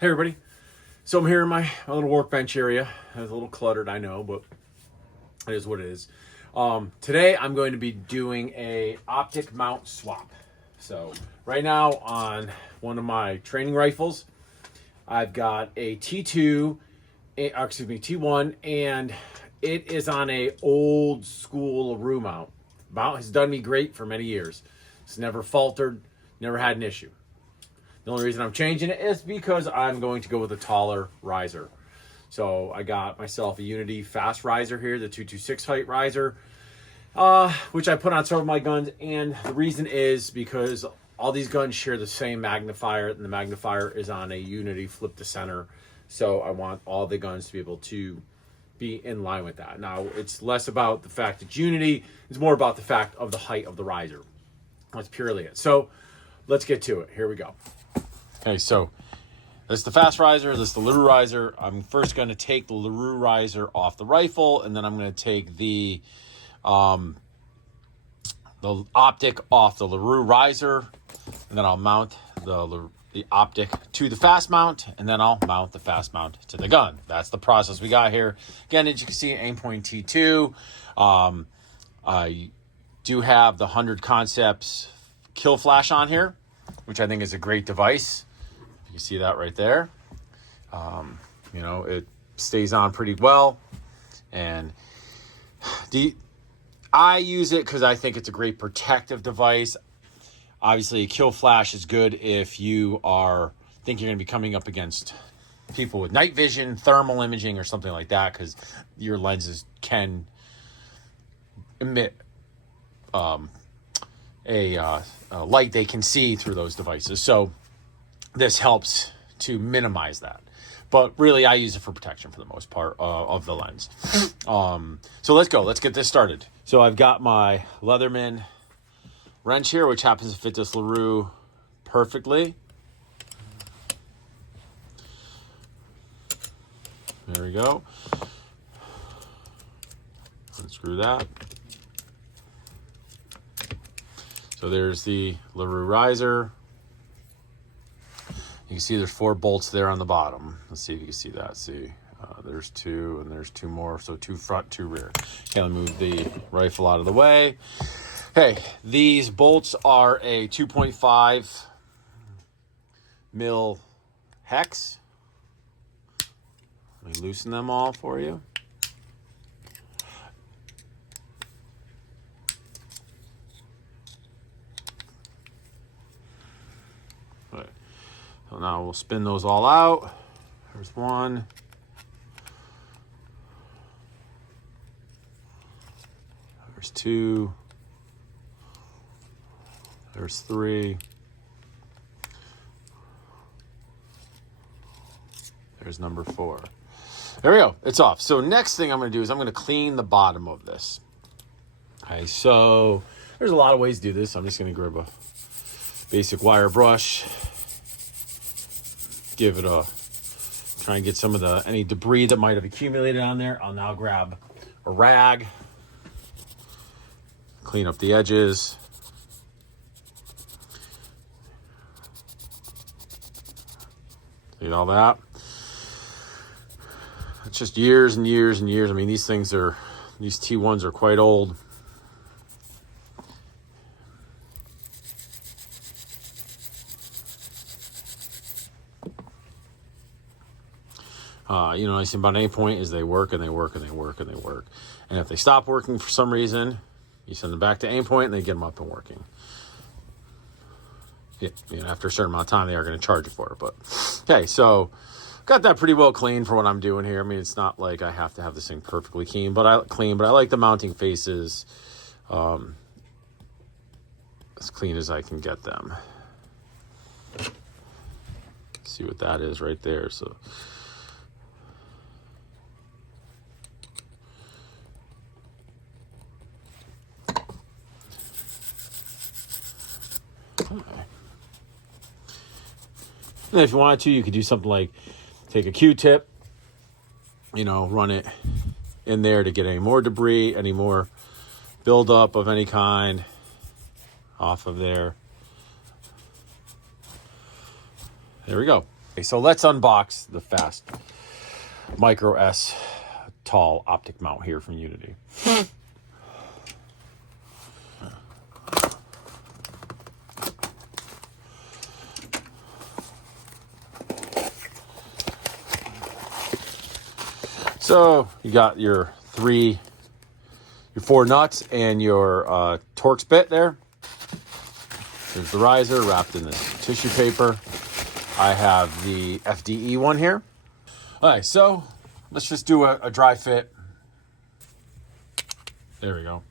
Hey everybody, so I'm here in my little workbench area. It's a little cluttered, I know, but it is what it is. Today I'm going to be doing a optic mount swap. So right now on one of my training rifles, I've got a T1, and it is on a old school Larue mount. Mount has done me great for many years. It's never faltered, never had an issue. The only reason I'm changing it is because I'm going to go with a taller riser. So I got myself a Unity fast riser here, the 226 height riser, which I put on some of my guns. And the reason is because all these guns share the same magnifier, and the magnifier is on a Unity flip to center. So I want all the guns to be able to be in line with that. Now, it's less about the fact it's Unity, it's more about the fact of the height of the riser. That's purely it. So let's get to it. Here we go. Okay, so this is the fast riser, this is the Larue riser. I'm first going to take the Larue riser off the rifle, and then I'm going to take the optic off the Larue riser, and then I'll mount the optic to the fast mount, and then I'll mount the fast mount to the gun. That's the process we got here. Again, as you can see, Aimpoint T2. I do have the 100 Concepts kill flash on here, which I think is a great device. You see that right there. You know, it stays on pretty well. And I use it because I think it's a great protective device. Obviously, a kill flash is good if you think you're going to be coming up against people with night vision, thermal imaging, or something like that, because your lenses can emit a light they can see through those devices. So this helps to minimize that. But really, I use it for protection for the most part of the lens. So let's go. Let's get this started. So I've got my Leatherman wrench here, which happens to fit this Larue perfectly. There we go. Unscrew that. So there's the Larue riser. You can see there's 4 bolts there on the bottom. Let's see if you can see that. See, there's 2, and there's 2 more. So 2 front, 2 rear. Okay, let me move the rifle out of the way. Okay, these bolts are a 2.5 mil hex. Let me loosen them all for you. So now we'll spin those all out. There's 1. There's 2. There's 3. There's number 4. There we go. It's off. So next thing I'm going to do is I'm going to clean the bottom of this. Okay, so there's a lot of ways to do this. I'm just going to grab a basic wire brush. Give it try and get some of any debris that might have accumulated on there. I'll now grab a rag, clean up the edges. See all that? It's just years and years and years. I mean, these T1s are quite old. You know, nice thing about Aimpoint is they work and they work and they work and they work. And if they stop working for some reason, you send them back to Aimpoint and they get them up and working. Yeah, you know, after a certain amount of time, they are going to charge you for it. But okay, so got that pretty well clean for what I'm doing here. I mean, it's not like I have to have this thing perfectly clean, but I like the mounting faces as clean as I can get them. See what that is right there. So. And if you wanted to, you could do something like take a Q-tip, you know, run it in there to get any more debris, any more buildup of any kind off of there. There we go. Okay, so let's unbox the Fast Micro S tall optic mount here from Unity. So you got your 4 nuts and your Torx bit there. There's the riser wrapped in this tissue paper. I have the FDE one here. All right, so let's just do a dry fit. There we go.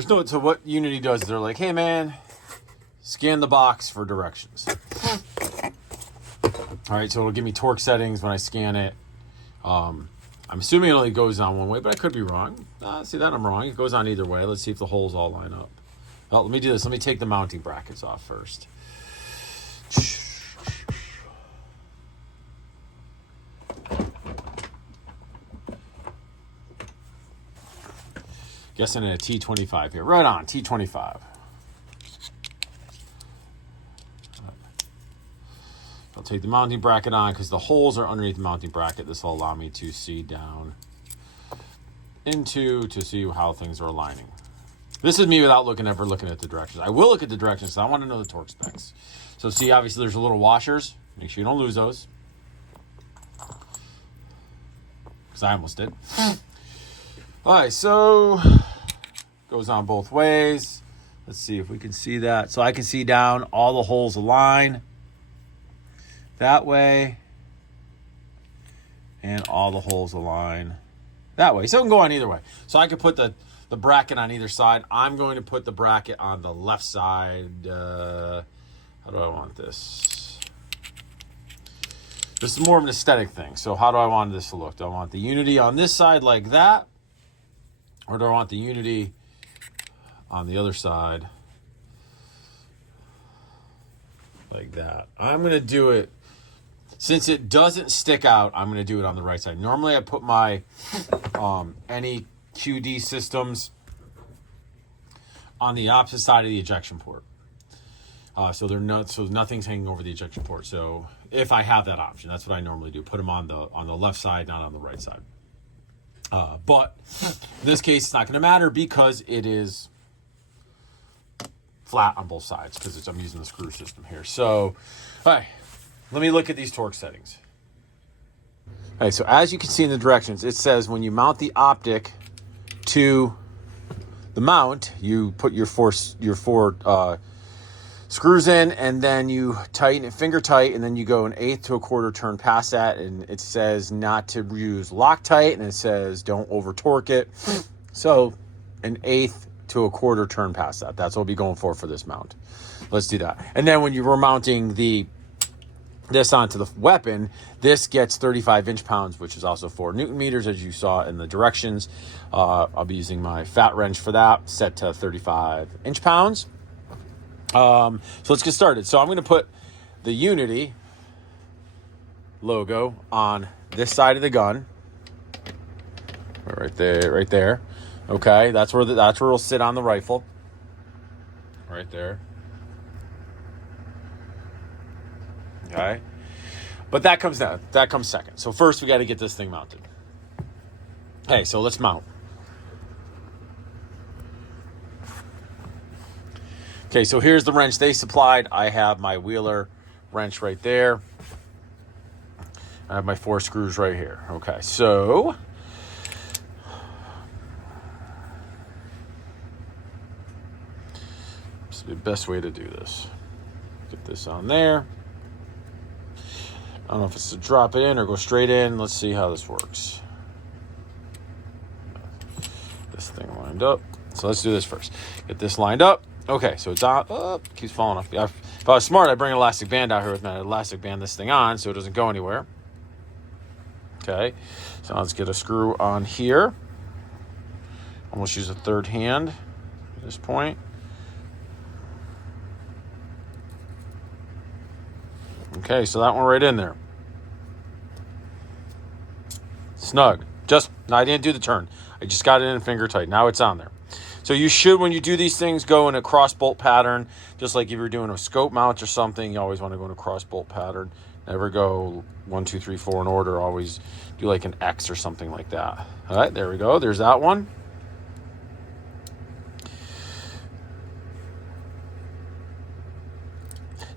So what Unity does is they're like, hey man, scan the box for directions. All right, so it'll give me torque settings when I scan it. I'm assuming it only goes on one way, but I could be wrong. See that I'm wrong. It goes on either way. Let's see if the holes all line up. Well, let me do this. Let me take the mounting brackets off first. Guessing a T25 here. Right on, T25. I'll take the mounting bracket on because the holes are underneath the mounting bracket. This will allow me to see down to see how things are aligning. This is me without ever looking at the directions. I will look at the directions, so I want to know the torque specs. So see, obviously there's a little washers. Make sure you don't lose those. Because I almost did. All right, so goes on both ways. Let's see if we can see that. So I can see down, all the holes align that way, and all the holes align that way. So it can go on either way. So I could put the bracket on either side. I'm going to put the bracket on the left side. How do I want this? This is more of an aesthetic thing. So how do I want this to look? Do I want the Unity on this side like that? Or do I want the Unity on the other side like that? I'm going to do it, since it doesn't stick out, I'm going to do it on the right side. Normally I put my any QD systems on the opposite side of the ejection port. So nothing's hanging over the ejection port. So if I have that option, that's what I normally do. Put them on the left side, not on the right side. But in this case, it's not going to matter because it is flat on both sides because I'm using the screw system here. So, all right, let me look at these torque settings. All right, so as you can see in the directions, it says when you mount the optic to the mount, you put your four screws in, and then you tighten it finger tight, and then you go 1/8 to 1/4 turn past that, and it says not to use Loctite, and it says don't over torque it. So 1/8 to 1/4 turn past that. That's what we'll be going for this mount. Let's do that. And then when you were mounting this onto the weapon, this gets 35 inch-pounds, which is also 4 Newton meters, as you saw in the directions. I'll be using my fat wrench for that, set to 35 inch-pounds. So let's get started. So I'm going to put the Unity logo on this side of the gun, right there. Okay, that's where it'll sit on the rifle, right there. Okay, but that comes second. So first we got to get this thing mounted. Okay, so let's mount. Okay, so here's the wrench they supplied. I have my Wheeler wrench right there. I have my 4 screws right here. Okay, so this is the best way to do this. Get this on there. I don't know if it's to drop it in or go straight in. Let's see how this works. This thing lined up. So let's do this first. Get this lined up. Okay, so it's on. Oh, keeps falling off. If I was smart, I'd bring an elastic band out here with me. I'd elastic band this thing on so it doesn't go anywhere. Okay, so let's get a screw on here. Almost use a third hand at this point. Okay, so that one right in there. Snug. I didn't do the turn. I just got it in finger tight. Now it's on there. So you should, when you do these things, go in a cross bolt pattern. Just like if you're doing a scope mount or something, you always want to go in a cross bolt pattern. Never go 1, 2, 3, 4 in order. Always do like an X or something like that. All right, there we go. There's that one.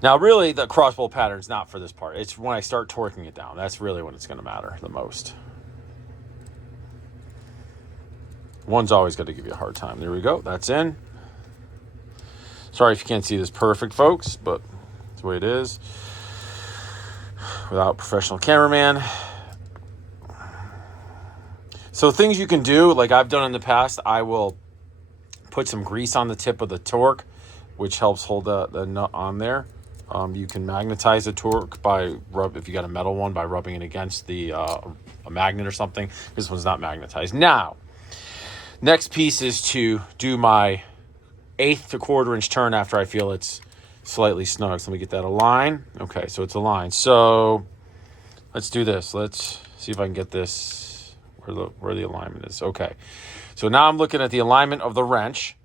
Now, really, the cross bolt pattern is not for this part. It's when I start torquing it down. That's really when it's going to matter the most. One's always going to give you a hard time. There we go. That's in. Sorry if you can't see this perfect, folks, but that's the way it is. Without professional cameraman. So things you can do, like I've done in the past, I will put some grease on the tip of the torque, which helps hold the nut on there. You can magnetize the torque by if you got a metal one, by rubbing it against a magnet or something. This one's not magnetized. Now, next piece is to do my 1/8 to 1/4 inch turn after I feel it's slightly snug. So let me get that aligned. Okay, so it's aligned. So let's do this. Let's see if I can get this where the alignment is. Okay, so now I'm looking at the alignment of the wrench.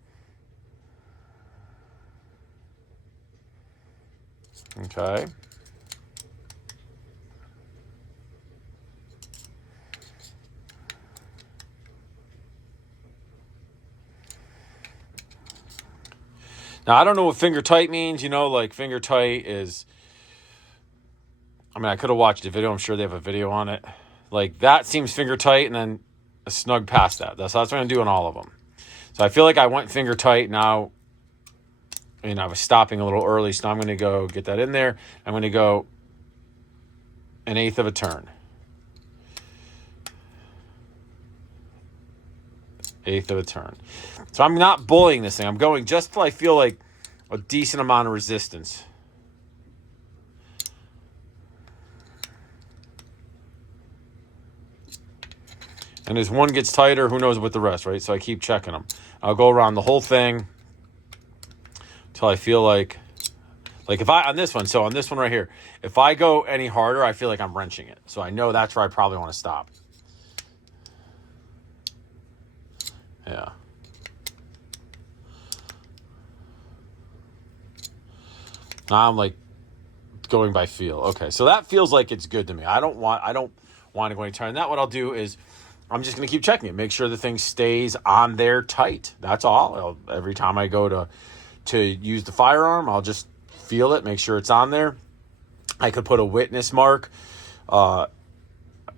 Okay. Now, I don't know what finger tight means. You know, like finger tight is, I mean, I could have watched a video. I'm sure they have a video on it. Like that seems finger tight and then a snug past that. That's what I'm going to do on all of them. So I feel like I went finger tight. Now, and I was stopping a little early, so now I'm going to go get that in there. I'm going to go 1/8 of a turn. 1/8 of a turn. So I'm not bullying this thing. I'm going just till I feel like a decent amount of resistance. And as one gets tighter, who knows with the rest, right? So I keep checking them. I'll go around the whole thing till I feel like if I, on this one right here, if I go any harder, I feel like I'm wrenching it. So I know that's where I probably want to stop. Yeah. Now I'm like going by feel. Okay, so that feels like it's good to me. I don't want to go any tighter. And that what I'll do is I'm just going to keep checking it. Make sure the thing stays on there tight. That's all. Every time I go to use the firearm, I'll just feel it, make sure it's on there. I could put a witness mark. I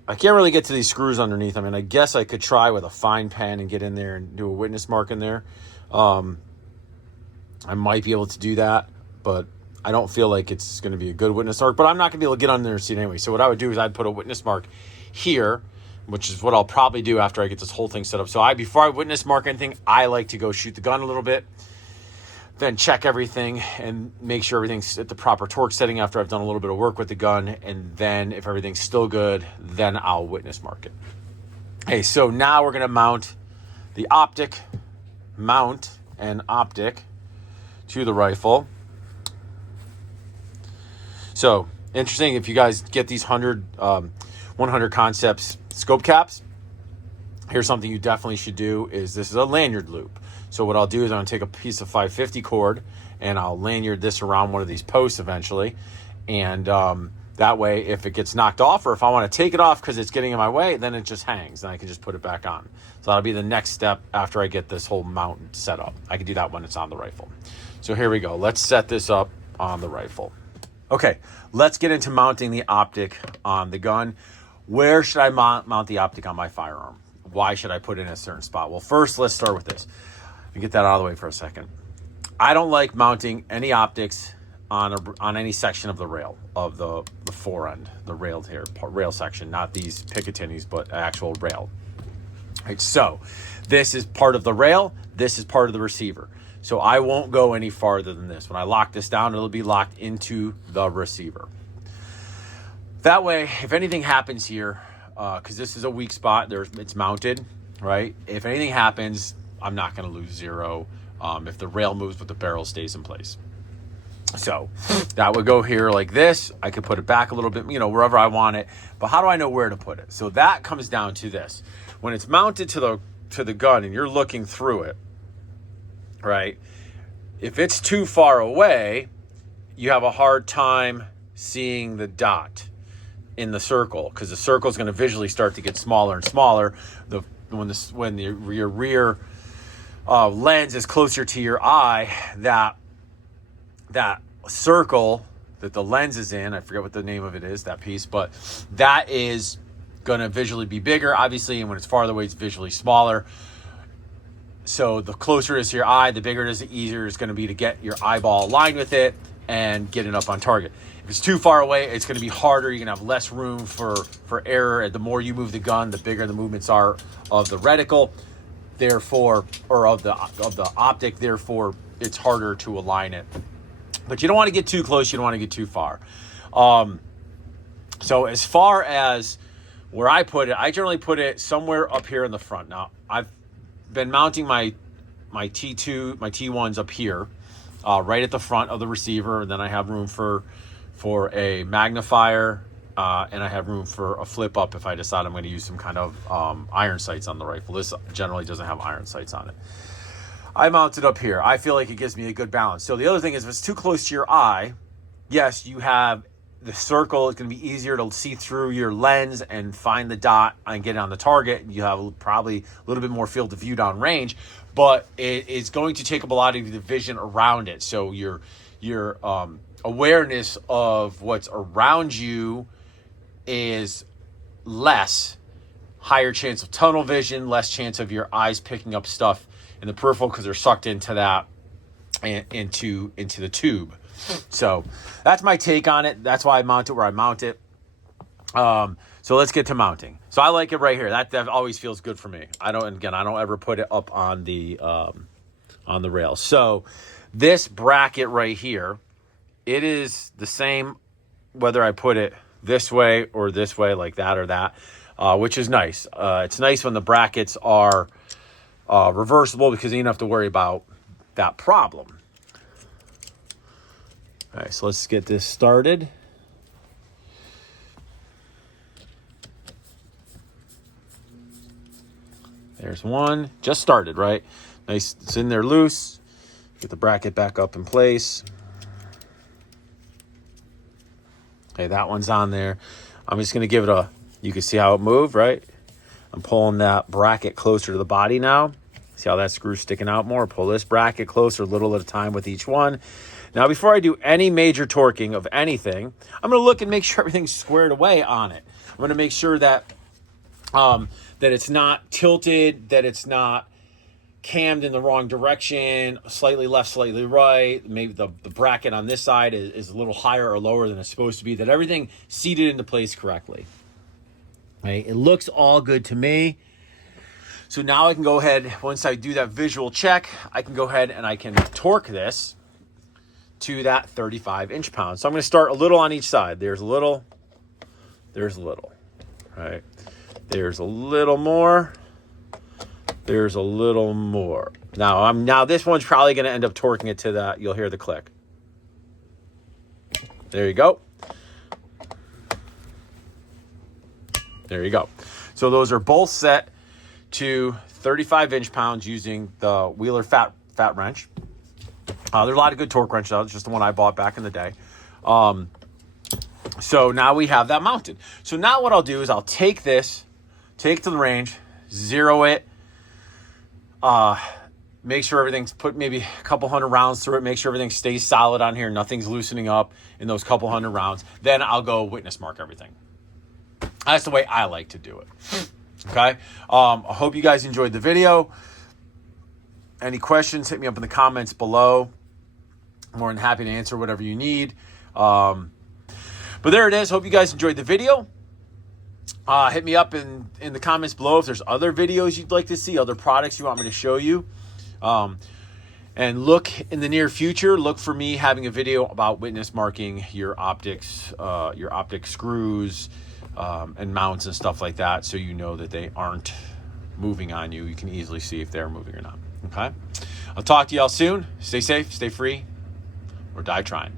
can't really get to these screws underneath. I mean, I guess I could try with a fine pen and get in there and do a witness mark in there. I might be able to do that, but I don't feel like it's going to be a good witness mark. But I'm not going to be able to get under there and see it anyway. So what I would do is I'd put a witness mark here, which is what I'll probably do after I get this whole thing set up. So before I witness mark anything, I like to go shoot the gun a little bit, then check everything and make sure everything's at the proper torque setting after I've done a little bit of work with the gun. And then if everything's still good, then I'll witness mark it. Okay, so now we're going to mount the optic mount and optic to the rifle. So interesting, if you guys get these 100 Concepts scope caps, here's something you definitely should do is this is a lanyard loop. So what I'll do is I'm going to take a piece of 550 cord and I'll lanyard this around one of these posts eventually. And that way, if it gets knocked off or if I want to take it off because it's getting in my way, then it just hangs and I can just put it back on. So that'll be the next step after I get this whole mount set up. I can do that when it's on the rifle. So here we go. Let's set this up on the rifle. Okay, let's get into mounting the optic on the gun. Where should I mount the optic on my firearm? Why should I put it in a certain spot? Well, first, let's start with this. And get that out of the way for a second. I don't like mounting any optics on any section of the rail of the fore end, the rail here, rail section, not these Picatinny's, but actual rail. Right, so this is part of the rail. This is part of the receiver. So I won't go any farther than this. When I lock this down, it'll be locked into the receiver. That way, if anything happens here, because this is a weak spot, it's mounted, right? If anything happens, I'm not going to lose zero if the rail moves, but the barrel stays in place. So that would go here like this. I could put it back a little bit, wherever I want it. But how do I know where to put it? So that comes down to this. When it's mounted to the gun and you're looking through it, right? If it's too far away, you have a hard time seeing the dot in the circle, because the circle is going to visually start to get smaller and smaller. When your rear lens is closer to your eye, that circle that the lens is in, I forget what the name of it is, that piece, but that is going to visually be bigger, obviously, and when it's farther away, it's visually smaller. So the closer it is to your eye, the bigger it is, the easier it's going to be to get your eyeball aligned with it and get it up on target. If it's too far away, it's going to be harder. You're going to have less room for error. The more you move the gun, the bigger the movements are of the reticle, therefore, or of the optic. Therefore, it's harder to align it. But you don't want to get too close. You don't want to get too far. So as far as where I put it, I generally put it somewhere up here in the front. Now, I've been mounting my T1s up here, right at the front of the receiver, and then I have room for a magnifier, and I have room for a flip up if I decide I'm going to use some kind of iron sights on the rifle. This generally doesn't have iron sights on it. I mount it up here. I feel like it gives me a good balance. So the other thing is, if it's too close to your eye, yes, you have the circle. It's going to be easier to see through your lens and find the dot and get it on the target. You have probably a little bit more field of view down range, but it's going to take up a lot of the vision around it. So your awareness of what's around you is less, higher chance of tunnel vision, less chance of your eyes picking up stuff in the peripheral because they're sucked into that, into the tube. So that's my take on it. That's why I mount it where I mount it. So let's get to mounting. So I like it right here. That always feels good for me. I don't ever put it up on the rail. So this bracket right here, it is the same whether I put it this way or this way, like that or that, which is nice. It's nice when the brackets are reversible, because you don't have to worry about that problem. All right, so let's get this started. There's one, just started, right? Nice, it's in there loose. Get the bracket back up in place. Okay, that one's on there. I'm just gonna give it you can see how it moved, right? I'm pulling that bracket closer to the body now. See how that screw's sticking out more? Pull this bracket closer a little at a time with each one. Now, before I do any major torquing of anything, I'm going to look and make sure everything's squared away on it. I'm going to make sure that that it's not tilted, that it's not cammed in the wrong direction, slightly left, slightly right. Maybe the bracket on this side is a little higher or lower than it's supposed to be, that everything seated into place correctly. Right? It looks all good to me. So now I can go ahead, once I do that visual check, I can go ahead and I can torque this to that 35 inch-pounds. So I'm going to start a little on each side. There's a little, there's a little, right? There's a little more, there's a little more. Now this one's probably going to end up torquing it to that. You'll hear the click. There you go. There you go. So those are both set to 35 inch-pounds using the Wheeler fat wrench. There's a lot of good torque wrenches out. It's just the one I bought back in the day. So now we have that mounted. So now what I'll do is I'll take this, take it to the range, zero it, make sure everything's put maybe a couple hundred rounds through it, make sure everything stays solid on here, nothing's loosening up in those couple hundred rounds. Then I'll go witness mark everything. That's the way I like to do it. Okay? I hope you guys enjoyed the video. Any questions, hit me up in the comments below. I'm more than happy to answer whatever you need. But there it is. Hope you guys enjoyed the video. Hit me up in the comments below if there's other videos you'd like to see, other products you want me to show you. And look in the near future, look for me having a video about witness marking your optics, your optic screws, and mounts and stuff like that, so you know that they aren't moving on you. You can easily see if they're moving or not. Okay? I'll talk to y'all soon. Stay safe, stay free, or die trying.